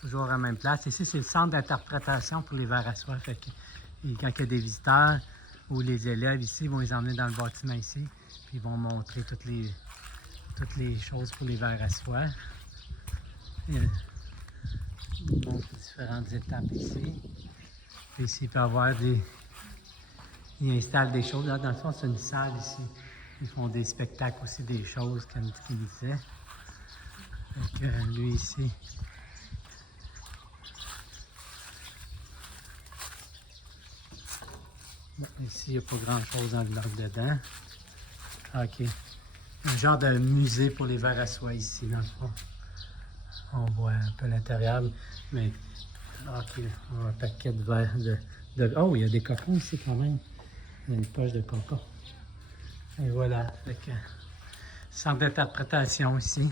toujours à la même place. Ici, c'est le centre d'interprétation pour les vers à soie. Fait que, et quand il y a des visiteurs ou les élèves ici, ils vont les emmener dans le bâtiment ici. Puis ils vont montrer toutes les choses pour les vers à soie. Ils montrent différentes étapes ici. Puis ici, il peut y avoir des... Ils installent des choses. Là, dans le fond, c'est une salle ici. Ils font des spectacles aussi, des choses, comme il disait. Donc, lui ici. Bon, ici, il n'y a pas grand-chose dans le lac dedans. OK. Un genre de musée pour les vers à soie ici, dans le fond. On voit un peu l'intérieur, mais... OK, on a un paquet de verres Oh, il y a des cocons ici quand même. Il y a une poche de coco. Et voilà. Fait que, centre d'interprétation ici.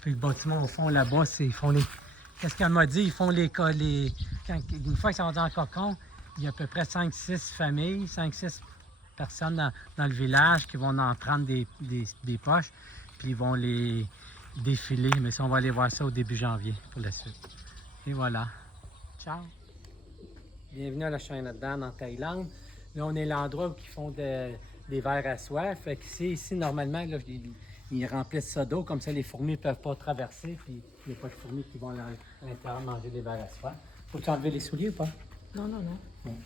Puis le bâtiment au fond là-bas, c'est ils font les... Qu'est-ce qu'elle m'a dit? Ils font une fois qu'ils sont dans le cocon, il y a à peu près 5-6 familles, 5-6 personnes dans le village qui vont en prendre des poches, puis ils vont les défiler. Mais ça, on va aller voir ça au début janvier pour la suite. Et voilà. Ciao! Bienvenue à la Chinatown en Thaïlande. Là, on est l'endroit où ils font des vers à soie. Fait que ici, normalement, là, ils remplissent ça d'eau, comme ça les fourmis ne peuvent pas traverser, puis il n'y a pas de fourmis qui vont à l'intérieur manger des vers à soie. Faut-tu enlever les souliers ou pas? Non, non, non. Non.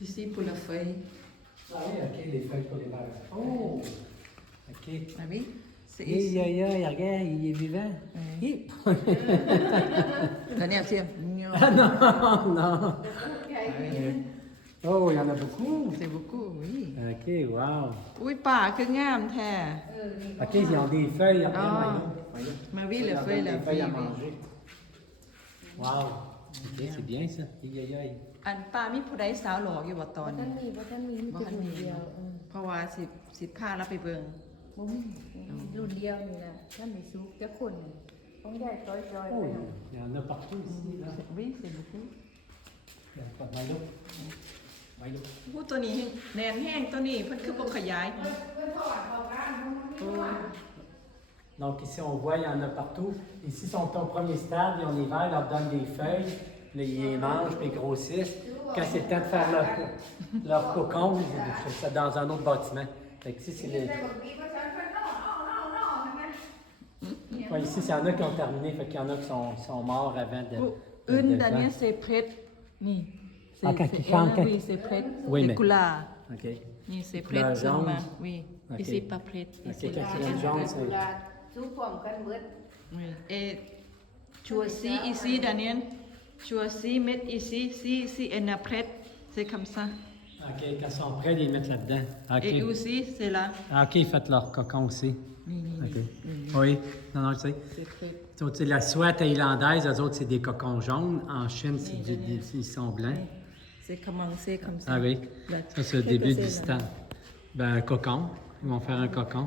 Ici pour la feuille. Ah oui, OK, les feuilles pour les vers à soie. Oh! OK. Ah oui? C'est Hey, ici. regarde, il est vivant. Oui. Daniel, tiens. Ah non, non. Oh, il y en a beaucoup. C'est beaucoup, oui. OK, wow. อุ้ยป่าคืองามแท้ OK, ils ont des feuilles. Ah. Mais oui, les feuilles, Des la feuilles à feuille, oui. manger. Wow. OK, c'est bien ça. Aïe, aïe, aïe. อันป้ามีผู้ใดสาวหลอกอยู่บ่ตอน ท่าน นี้ มีท่านมี บ่ จุด ทัน หนึ่ มี งเดียว เพราะว่าสิพาเราไปเบิ่ง บ่มีรุ่นเดียวนี่แหละท่านมีซุกจะคนต้องใหญ่จอยๆ Oh, ไป il y en a partout ici. Là. Oui, c'est beaucoup. Il y a pas de maillot. Maillot. ผู้ตัวนี้แน่นแห้งตัวนี้เพิ่นคือบ่ขยาย Donc ici, on voit, il y en a partout. Ici, ils sont au premier stade, ils ont les vers, ils leur donnent des feuilles, là, ils les mangent, puis ils grossissent. Quand c'est le temps de faire leur cocon, c'est ça dans un autre bâtiment. Fait que ici, c'est les... Ouais, ici, il y en a qui ont terminé, fait qu'il y en a qui sont morts avant de... อื่นแต่เนี้ยเซเพรสนี่ Ah, quand ils chantent, quand- oui, c'est prêt. Oui, Les mais- couleurs. OK. Oui, c'est Couleur prêt jaune. seulement. Oui. Ok. Ici, pas prêt. Ok, Ici, quand là. tu viens jaune, c'est... ซุกพร้อมกันเบิด Oui. Et choisis ici, Daniel. Choisis, mettre ici, si, et après, c'est comme ça. OK, quand ils sont prêts, ils les mettent là-dedans. OK. Et aussi, c'est là. Ah, OK, ils font leur cocon aussi. Oui, oui, OK. oui. Oui, non, je sais. C'est prêt. Les autres, c'est la soie thaïlandaise, eux autres, c'est des cocons jaunes. En Chine, c'est ils sont blancs. Oui. C'est commencé comme ça. Ah oui, Là. ça, c'est le début du stand. Ben, un cocon. Ils vont faire un cocon.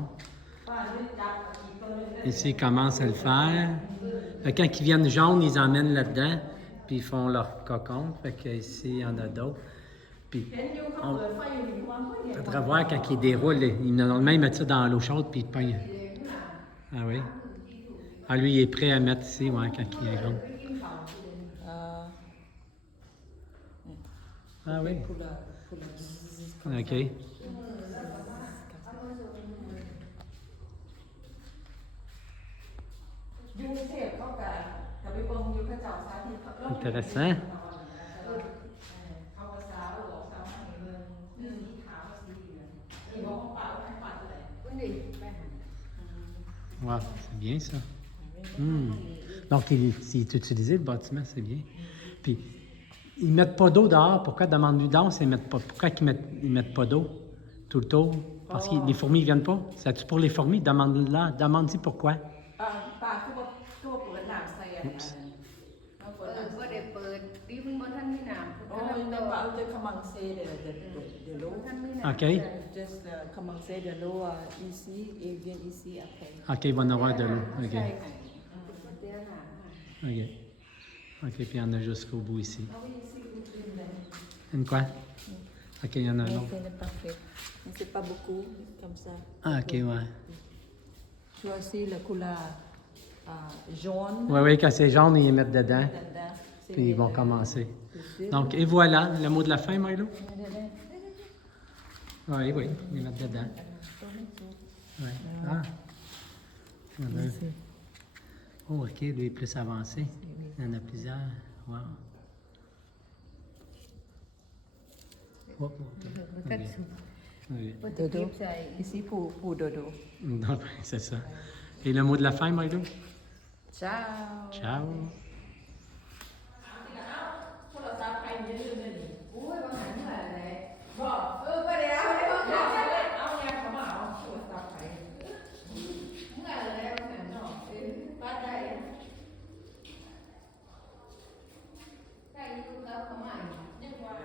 Ici, ils commencent à le faire. Fait que quand ils viennent jaunes, ils emmènent là-dedans, puis ils font leur cocon. Fait que ici, il y en a d'autres. Puis, on faudra voir quand ils déroulent. Normalement, ils mettent ça dans l'eau chaude, puis ils peignent. Ah oui. Ah, lui, il est prêt à mettre ici, ouais, quand il est jaune. Ah oui. OK. ยูเทพเขากับไปเบิ่งอยู่พระเจ้าสาธิต Intéressant. เขาก็สาวบอกสาวให้เบิ่งนี่สีขาวสีเหลืองนี่บอกของเปล่าของปัดเลย คนนี้ไปหา Wow, c'est bien ça. Hmm. Donc, c'est utilisé le bâtiment, c'est bien. Puis, ils ne mettent pas d'eau dehors. Pourquoi demande-lui donc ils mettent pas, pourquoi ils mettent pas d'eau tout le tour? Parce que les fourmis ne viennent pas. C'est-tu pour les fourmis? Demande-y pourquoi. ป่าคือว่าเปิดน้ำใส่อันนั้นเราเปิดน้ำ บ่ได้เปิดดิมันบ่ทันมีน้ำ โอ้ยเนี่ยว่าเอาจะ commencer de l'eau. ท่านมีน้ำ OK. Just commencer de l'eau ici et vient ici après. OK, il va en avoir de l'eau. OK. ใช่ค่ะเดี๋ยวหา OK. OK, puis il y en a jusqu'au bout ici. Ah oui, ici, Une quoi? OK, il y en a un autre. c'est parfait. Mais c'est pas beaucoup, comme ça. Ah, OK, ouais. Choisis la couleur. jaune. Oui, oui, quand c'est jaune, ils les mettent dedans. Dedans, c'est Puis ils vont commencer. c'est sûr. Donc, et voilà, le mot de la fin, Milo? Oui, oui, ils les mettent dedans. Oui. Ah. Il y en a un. Oh, OK, lui est plus avancé. Il y en a plusieurs. Wow. Oh, oh, OK. Cách Oui. Dodo. Ici pour dodo. Donc, c'est ça. Et le mot de la fin, Milo? Ciao. Ciao.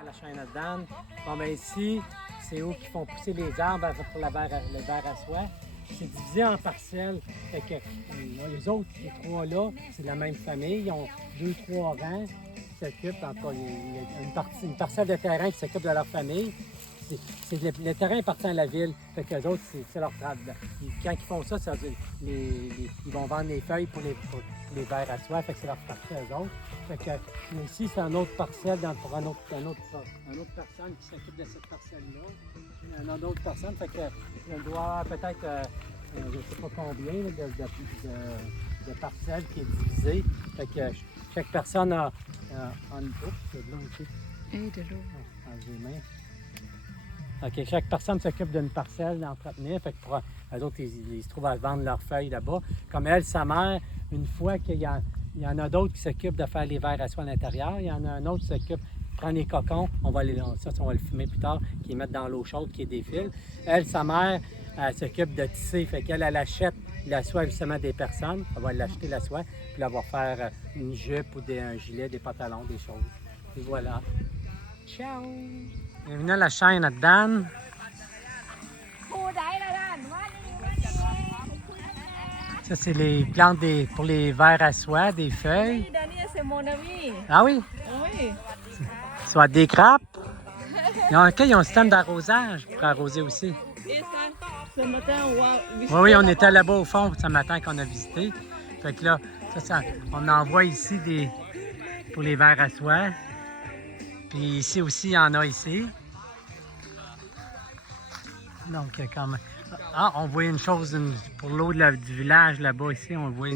La chaîne à Dan. Bon, ben ici, c'est où qu'ils font pousser les arbres pour le verre à soie. C'est divisé en parcelles. Fait que les autres, les trois là, c'est de la même famille. Ils ont 2-3 rangs qui s'occupent, en tout cas, une parcelle de terrain qui s'occupe de leur famille. Le terrain appartient à la ville. Fait que les autres, c'est leur travail. Quand ils font ça, ça veut dire ils vont vendre les feuilles pour les verres à soie. Fait que c'est leur partie à eux autres. Fait que ici, c'est une autre parcelle pour une autre personne qui s'occupe de cette parcelle-là. Il y en a d'autres personnes. Fait que il doit avoir peut-être, je ne sais pas combien, là, de parcelles qui est divisée. Fait que chaque personne a une coupe. C'est de l'eau aussi. Et de l'eau. Les mains. OK, chaque personne s'occupe d'une parcelle d'entretenir. Fait que pour eux autres, ils se trouvent à vendre leurs feuilles là-bas. Comme elle, sa mère, une fois qu'il y en a d'autres qui s'occupent de faire les verres à soie à l'intérieur, il y en a un autre qui s'occupe de prendre les cocons, on va le fumer plus tard, qui les mettre dans l'eau chaude, qui défile. Elle, sa mère, elle s'occupe de tisser. Fait qu'elle, elle achète la soie justement des personnes. Elle va l'acheter la soie, puis elle va faire une jupe ou un gilet, des pantalons, des choses. Et voilà. Ciao! Bienvenue à la chaîne à Dan. Ça, c'est les plantes pour les verres à soie, des feuilles. Daniel, c'est mon ami. Ah oui? Oui. Soit des crapes. Ils ont un système d'arrosage pour arroser aussi. Et ça, ce matin, on va visiter. Oui, oui, on était là-bas au fond ce matin qu'on a visité. Fait que là, on envoie ici pour les verres à soie. Puis ici aussi, il y en a ici. Donc, comme... Ah, on voit une chose pour l'eau du village là-bas ici. On voit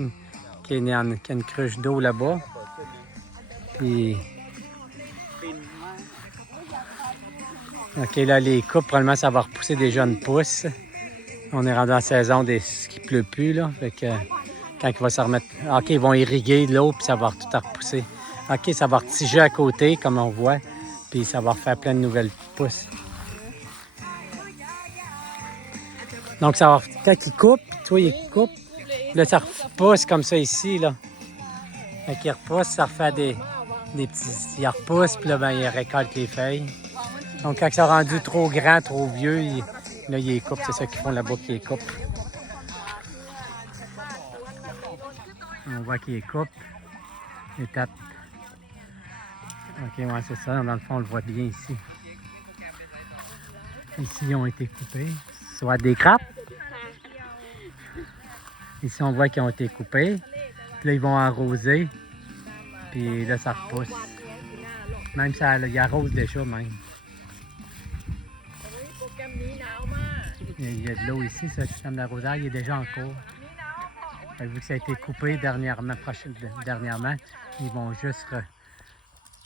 qu'il y a une cruche d'eau là-bas. Puis... OK, là, les coupes, probablement, ça va repousser des jeunes pousses. On est rendu en saison qui pleut plus, là. Fait que quand il va se remettre... OK, ils vont irriguer de l'eau, puis ça va tout repousser. OK, ça va retiger à côté, comme on voit. Puis ça va refaire plein de nouvelles pousses. Donc, ça va... Quand ils coupent, tu vois, ils coupent. Là, ça repousse comme ça ici, là. Fait qu'ils repoussent, ça refait des petits... Ils repoussent, puis là, ben, ils récoltent les feuilles. Donc, quand ça a rendu trop grand, trop vieux, là, ils les coupent. C'est ça qu'ils font là-bas, qu'ils les coupent. On voit qu'ils les coupent. Ils tapent. OK, ouais, c'est ça. Dans le fond, on le voit bien ici. Ici, ils ont été coupés. Soit des crapes. Ici, on voit qu'ils ont été coupés. Puis là, ils vont arroser. Puis là, ça repousse. Même ça, ils arrosent déjà, même. Il y a de l'eau ici, ce système d'arrosage, il est déjà en cours. Vu que ça a été coupé dernièrement, ils vont juste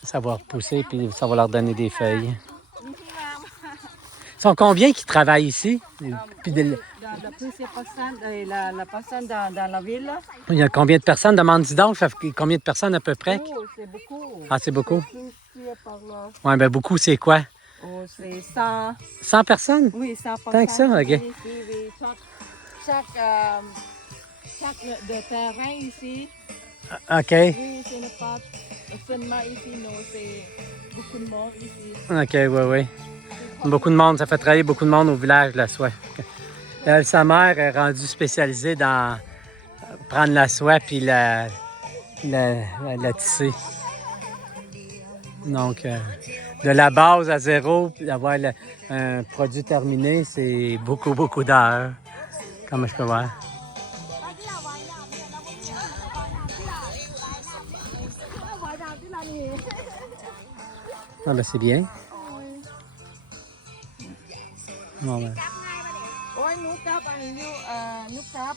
ça va repousser puis ça va leur donner des feuilles. Ils sont combien qui travaillent ici? Puis la personne dans la ville, là. Il y a combien de personnes? Demande-y donc, ça fait combien de personnes à peu près? Oh, c'est beaucoup. Ah, c'est beaucoup? Par Oui, bien beaucoup, c'est quoi? Oh, c'est 100. 100 personnes? Oui, 100 personnes. Tant que ça, OK. Ici, oui. Chaque de terrain ici. OK. Oui, ce n'est pas seulement ici, non, c'est beaucoup de monde ici. OK, oui, oui. Beaucoup de monde, ça fait travailler beaucoup de monde au village, la soie. Elle, sa mère est rendue spécialisée dans prendre la soie puis la tisser. Donc, de la base à zéro, puis d'avoir un produit terminé, c'est beaucoup, beaucoup d'heures, comme je peux voir. Ah ben c'est bien. Bon, ben. โอ้ยหนูกลับอันนี้อยู่หนูกลับ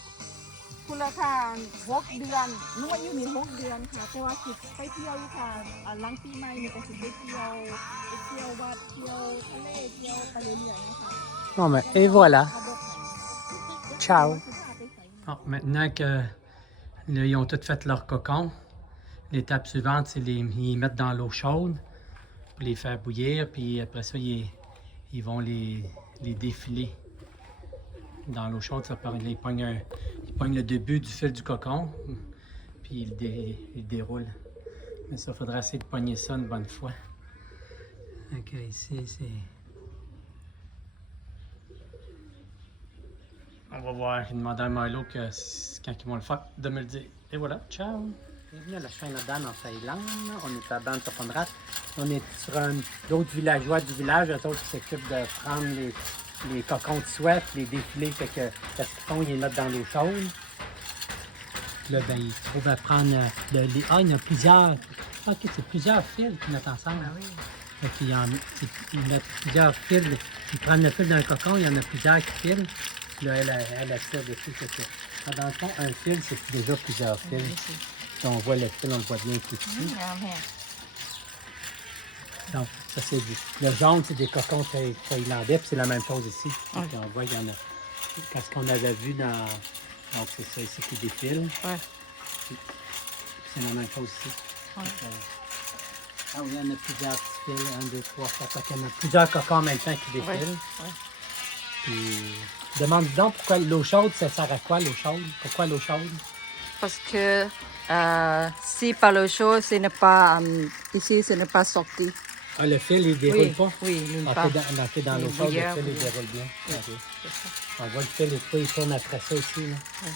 คุณราคา6 เดือนหนูว่าอยู่นี่6 เดือนค่ะแต่ว่าสิไปเที่ยวอยู่ค่ะหลังปีใหม่นี่ก็สิไปเที่ยววัดเที่ยวทะเลเที่ยวไปเรื่อยๆนะคะ Bon, ben, et voilà. ขับรถค่ะ Ciao. สิพาไปใส่ Bon, maintenant que là, ils ont tous fait leur cocon, l'étape suivante, c'est les mettre dans l'eau chaude pour les faire bouillir, puis après ça, ils vont les défiler dans l'eau chaude. Ça permet, ils pognent le début du fil du cocon, puis ils déroulent. Mais ça, il faudra essayer de pogner ça une bonne fois. Ok, ici, c'est... On va voir, j'ai demandé à Milo que quand ils vont le faire, de me le dire. Et voilà, ciao! Bienvenue à la chaîne Dan en Thaïlande. On est à Ban Topondrat. On est sur d'autres villageois du village, eux autres qui s'occupent de prendre les cocons de soie et les défiler. Fait que, parce qu'ils font, ils les mettent dans l'eau chaude. Là, ben, ils trouvent à prendre il y en a plusieurs. Ok, c'est plusieurs fils qu'ils mettent ensemble. Fait qu'ils ils mettent plusieurs fils. Ils prennent le fil d'un cocon, il y en a plusieurs qui filent. Puis là, elle tire dessus. Dans le fond, un fil, c'est déjà plusieurs fils. Puis on voit le fil, on le voit bien tout ici. งามแฮะ Donc, ça, c'est le jaune, c'est des cocons thaïlandais, puis c'est la même chose ici. Ouais. Puis on voit, il y en a. Parce qu'on avait vu dans. Donc, c'est ça ici qui défile. Ouais. Puis c'est la même chose ici. Ouais. Ah oui, il y en a plusieurs petits fils. 1, 2, 3, 4. Il y en a plusieurs cocons en même temps qui défilent. Ouais. Puis, demande donc pourquoi l'eau chaude, ça sert à quoi l'eau chaude? Pourquoi l'eau chaude? Parce que si par le chaud, ce n'est pas ici, ce n'est pas sorti. Ah, le fil, il déroule pas? Oui, nulle Ok, part. dans l'eau chaude, le Bouillir, fil, il bouillir. déroule bien. Oui. Ok. C'est ça. On voit le fil, il tourne après ça ici. Là. Ouais.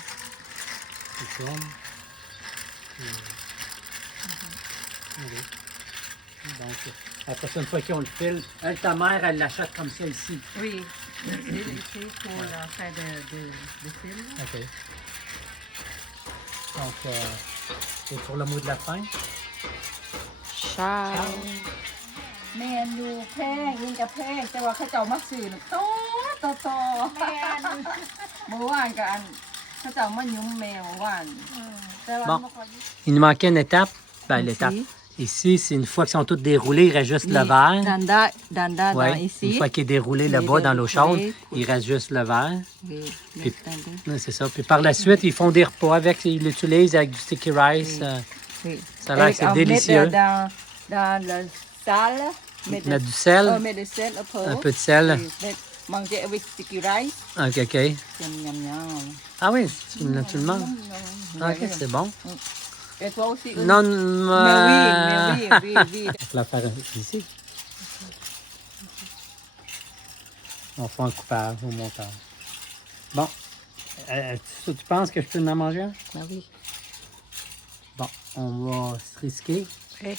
Il tourne. Ok. Donc, après ça, une fois qu'ils ont le fil, elle, ta mère, elle l'achète comme ça ici. Oui, ici pour faire de fil. OK. Donc, et pour le mot de la fin? Ciao. แมนอยู่แพงยิงกับแพงแต่ว่าเขาเจ้ามาซื้อน่ะโตแมนเมื่อวานกับอันเขาเจ้ามายุ่มแมวว่านแต่ว่า Bon. บ่ค่อย Il nous manquait une étape. Ben, Ici. l'étape. Ici, c'est une fois qu'ils sont tous déroulés, il reste juste le verre. Danda Ouais. dans ici. Une fois qu'il est déroulé Il le est bas dans l'eau chaude, déroulé. il reste juste le verre. Oui, Puis- danda. Ouais, c'est ça. Puis par la suite, ils font des repas avec, ils l'utilisent avec du sticky rice. Oui. Oui. Ça a l'air que c'est délicieux. Dans la salle. Mettre du sel, Mettre du sel un peu. un peu de sel. Oui, manger avec sticky rice. OK, OK. Yum, yum, yum. Ah oui, tu le manges. Ah, OK, Oui. c'est bon. Et toi aussi? Non, Mais oui. Je vais la faire ici. On fait un coupage au montage. Bon. Tu penses que je peux en manger un? Ah oui. Bon, on va se risquer. Oui.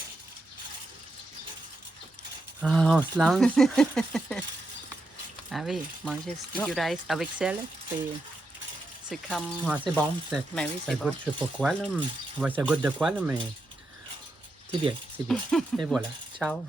Ah, on se lance. Ah oui, manger sticky rice avec sel, c'est comme... Ouais, c'est bon. Mais oui, Ça c'est bon. goûte, je sais pas quoi, là. On va ça goûte de quoi, là, mais c'est bien, c'est bien. Et voilà. Ciao.